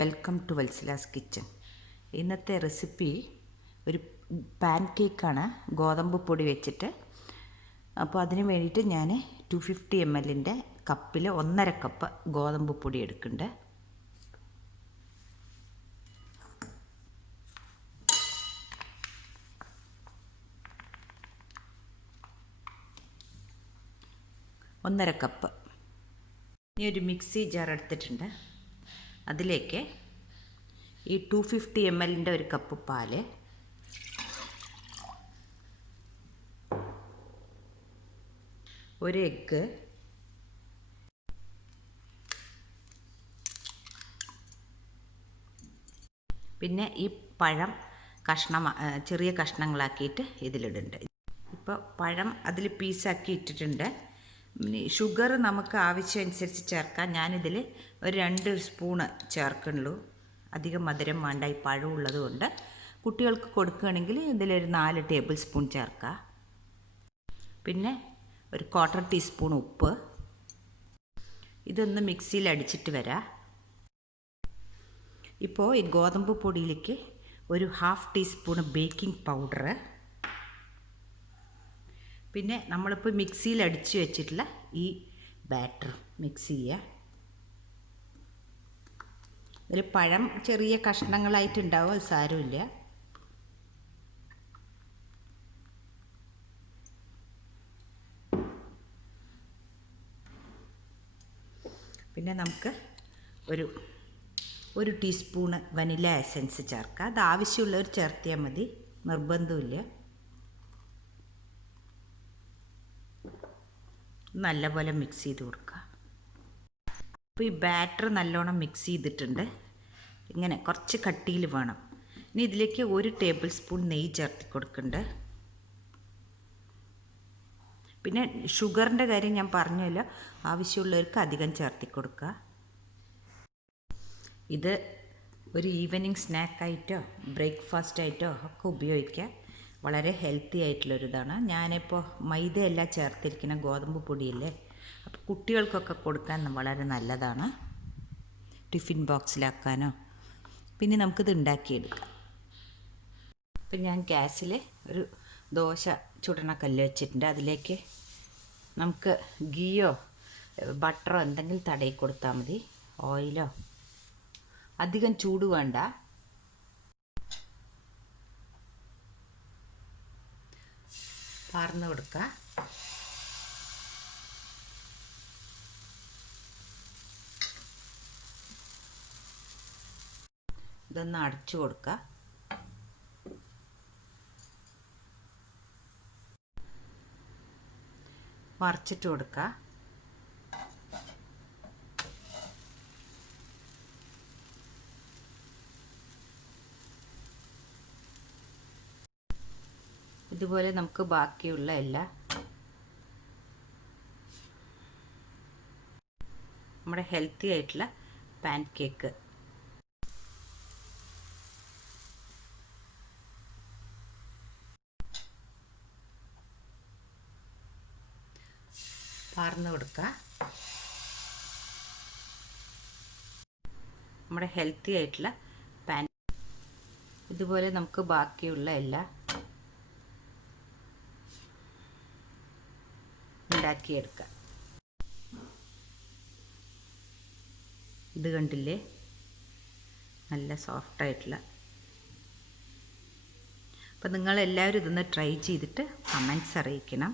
Welcome to Vatsala's kitchen. ഇന്നത്തെ recipe ഒരു പാൻ കേക്കാണ്, ഗോതമ്പ് പൊടി വെച്ചിട്ട്. അപ്പോൾ അതിന് വേണ്ടിയിട്ട് ഞാൻ 250 ml കപ്പിൽ 1.5 കപ്പ് ഗോതമ്പ് പൊടി എടുക്കുന്നുണ്ട്. ഒന്നര കപ്പ്. ഇനി ഒരു മിക്സി ജാർ എടുത്തിട്ടുണ്ട്. അതിലേക്ക് ഈ 250 ml ഒരു കപ്പ് പാല്, ഒരു എഗ്ഗ്, പിന്നെ ഈ പഴം ചെറിയ കഷ്ണങ്ങളാക്കിയിട്ട് ഇതിലിടുന്നുണ്ട്. ഇപ്പോൾ പഴം അതിൽ പീസാക്കി ഇട്ടിട്ടുണ്ട്. ഷുഗർ നമുക്ക് ആവശ്യമനുസരിച്ച് ചേർക്കാം. ഞാനിതിൽ ഒരു 2 സ്പൂണ് ചേർക്കുന്നുള്ളൂ. അധികം മധുരം വേണ്ട, ഈ പഴം ഉള്ളത് കൊണ്ട്. കുട്ടികൾക്ക് കൊടുക്കുകയാണെങ്കിൽ ഇതിലൊരു 4 ടേബിൾ സ്പൂൺ ചേർക്കാം. പിന്നെ ഒരു 1/4 ടീസ്പൂൺ ഉപ്പ്. ഇതൊന്ന് മിക്സിയിൽ അടിച്ചിട്ട് വരാം. ഇപ്പോൾ ഈ ഗോതമ്പ് പൊടിയിലേക്ക് ഒരു 1/2 ടീസ്പൂൺ ബേക്കിംഗ് പൗഡർ, പിന്നെ നമ്മളിപ്പോൾ മിക്സിയിൽ അടിച്ച് വെച്ചിട്ടുള്ള ഈ ബാറ്റർ മിക്സ് ചെയ്യുക. ഒരു പഴം ചെറിയ കഷ്ണങ്ങളായിട്ടുണ്ടാവും, അത് സാരമില്ല. പിന്നെ നമുക്ക് ഒരു ടീസ്പൂണ് വനില എസൻസ് ചേർക്കാം. അത് ആവശ്യമുള്ളവർ ചേർത്തിയാൽ മതി, നിർബന്ധമില്ല. നല്ലപോലെ മിക്സ് ചെയ്ത് കൊടുക്കുക. അപ്പോൾ ഈ ബാറ്റർ നല്ലോണം മിക്സ് ചെയ്തിട്ടുണ്ട്. ഇങ്ങനെ കുറച്ച് കട്ടിയിൽ വേണം. ഇനി ഇതിലേക്ക് 1 ടേബിൾ സ്പൂൺ നെയ്യ് ചേർത്തി കൊടുക്കുന്നുണ്ട്. പിന്നെ ഷുഗറിൻ്റെ കാര്യം ഞാൻ പറഞ്ഞല്ലോ, ആവശ്യമുള്ളവർക്ക് അധികം ചേർത്തി കൊടുക്കുക. ഇത് ഒരു ഈവനിങ് സ്നാക്കായിട്ടോ ബ്രേക്ക്ഫാസ്റ്റായിട്ടോ ഒക്കെ ഉപയോഗിക്കാം. വളരെ ഹെൽത്തി ആയിട്ടുള്ളൊരിതാണ്. ഞാനിപ്പോൾ മൈദയല്ല ചേർത്തിരിക്കുന്ന, ഗോതമ്പ് പൊടിയല്ലേ. അപ്പോൾ കുട്ടികൾക്കൊക്കെ കൊടുക്കാൻ വളരെ നല്ലതാണ്, ടിഫിൻ ബോക്സിലാക്കാനോ. പിന്നെ നമുക്കിത് ഉണ്ടാക്കിയെടുക്കാം. ഇപ്പം ഞാൻ ഗ്യാസിൽ ഒരു ദോശ ചുടണ കല്ല് വെച്ചിട്ടുണ്ട്. അതിലേക്ക് നമുക്ക് ഗീയോ ബട്ടറോ എന്തെങ്കിലും തടയി കൊടുത്താൽ മതി, ഓയിലോ. അധികം ചൂട് വേണ്ട. പാർന്ന് കൊടുക്കുക. ഇതൊന്ന് അടച്ചു കൊടുക്കുക. മറിച്ചിട്ട് കൊടുക്കുക. ഇതുപോലെ നമുക്ക് ബാക്കിയുള്ള നമ്മുടെ ഹെൽത്തി ആയിട്ടുള്ള പാൻ കേക്ക് പാർന്ന് കൊടുക്കുക. നമ്മുടെ ഹെൽത്തി ആയിട്ടുള്ള പാൻ ഇതുപോലെ നമുക്ക് ബാക്കിയുള്ള ഉണ്ടാക്കിയെടുക്കാം. ഇത് കണ്ടില്ലേ, നല്ല സോഫ്റ്റായിട്ടുള്ള. അപ്പം നിങ്ങളെല്ലാവരും ഇതൊന്ന് ട്രൈ ചെയ്തിട്ട് കമൻറ്റ്സ് അറിയിക്കണം.